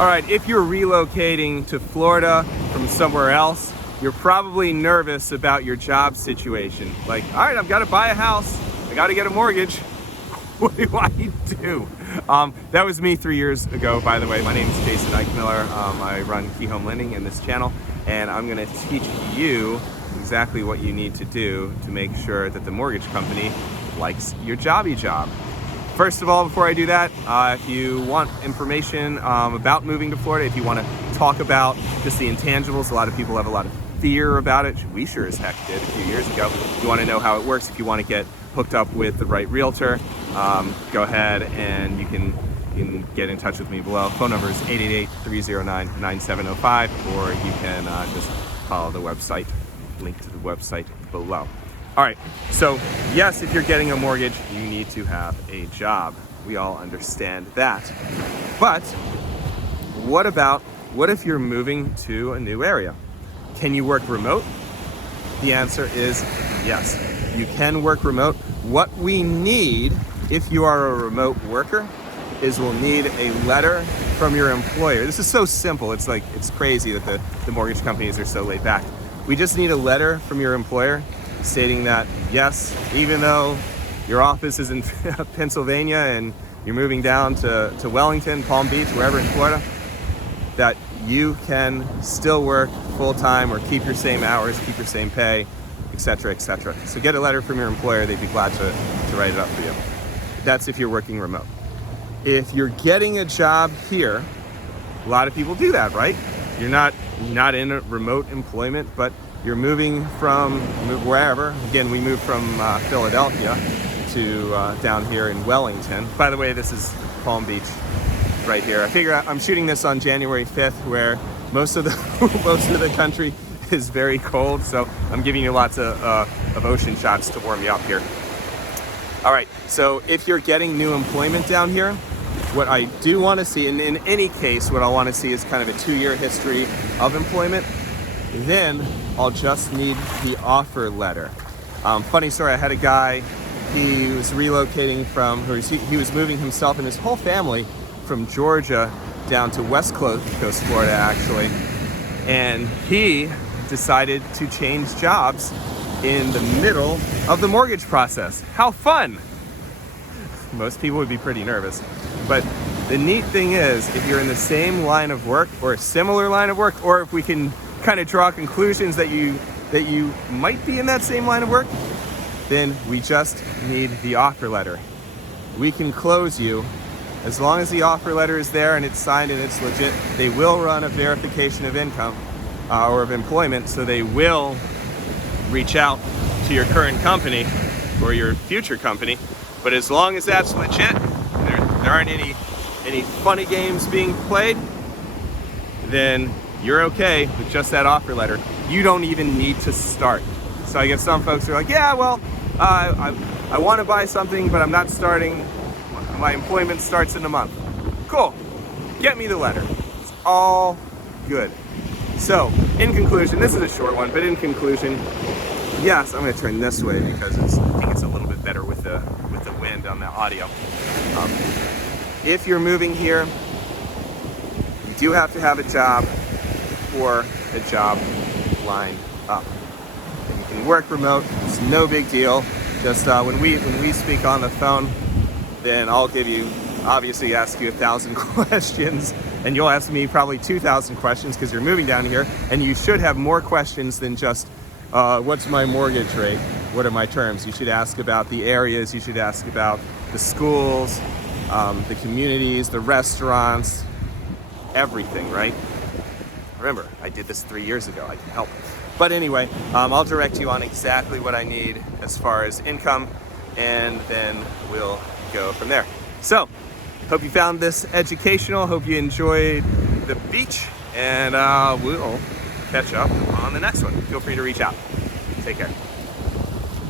All right, if you're relocating to Florida from somewhere else, you're probably nervous about your job situation. Like, all right, I've got to buy a house. I got to get a mortgage. What do I do? That was me 3 years ago, by the way. My name is Jason Eichmiller. I run Key Home Lending in this channel, and I'm going to teach you exactly what you need to do to make sure that the mortgage company likes your jobby job. First of all, before I do that, if you want information about moving to Florida, if you want to talk about just the intangibles, a lot of people have a lot of fear about it. We sure as heck did a few years ago. If you want to know how it works, if you want to get hooked up with the right realtor, go ahead and you can get in touch with me below. Phone number is 888-309-9705, or you can just follow the website, link to the website below. All right, so yes, if you're getting a mortgage, you need to have a job. We all understand that. But what if you're moving to a new area? Can you work remote? The answer is yes, you can work remote. What we need, if you are a remote worker, is we'll need a letter from your employer. This is so simple. It's crazy that the mortgage companies are so laid back. We just need a letter from your employer stating that, yes, even though your office is in Pennsylvania and you're moving down to Wellington, Palm Beach, wherever in Florida, that you can still work full-time or keep your same hours, keep your same pay, etc., etc. So get a letter from your employer. They'd be glad to write it up for you. That's if you're working remote. If you're getting a job here, a lot of people do that, right? You're not in a remote employment, but you're moving from wherever. Again, we moved from Philadelphia to down here in Wellington. By the way, this is Palm Beach right here. I figure I'm shooting this on January 5th, where most of the country is very cold. So I'm giving you lots of ocean shots to warm you up here. All right, so if you're getting new employment down here, what I do want to see, and in any case, what I want to see is kind of a 2-year history of employment. Then I'll just need the offer letter. Funny story, I had a guy, he was relocating he was moving himself and his whole family from Georgia down to West Coast, Florida actually. And he decided to change jobs in the middle of the mortgage process. How fun! Most people would be pretty nervous. But the neat thing is, if you're in the same line of work or a similar line of work, or if we can kind of draw conclusions that you might be in that same line of work, then we just need the offer letter. We can close you as long as the offer letter is there and it's signed and it's legit. They will run a verification of income or of employment, so they will reach out to your current company or your future company. But as long as that's legit, there aren't any funny games being played, then you're okay with just that offer letter. You don't even need to start. So I guess some folks are like, yeah, well, I want to buy something, but I'm not starting. My employment starts in a month. Cool. Get me the letter. It's all good. So, in conclusion, this is a short one, but in conclusion, yes, I'm going to turn this way because I think it's a little bit better with the wind on the audio. If you're moving here, you do have to have a job or a job lined up. And you can work remote. It's no big deal. Just when we speak on the phone, then I'll obviously ask you 1,000 questions, and you'll ask me probably 2,000 questions because you're moving down here, and you should have more questions than just what's my mortgage rate? What are my terms? You should ask about the areas. You should ask about the schools, the communities, the restaurants, everything, right? Remember, I did this 3 years ago. I can help. But anyway, I'll direct you on exactly what I need as far as income, and then we'll go from there. So, hope you found this educational. Hope you enjoyed the beach, and we'll catch up on the next one. Feel free to reach out. Take care.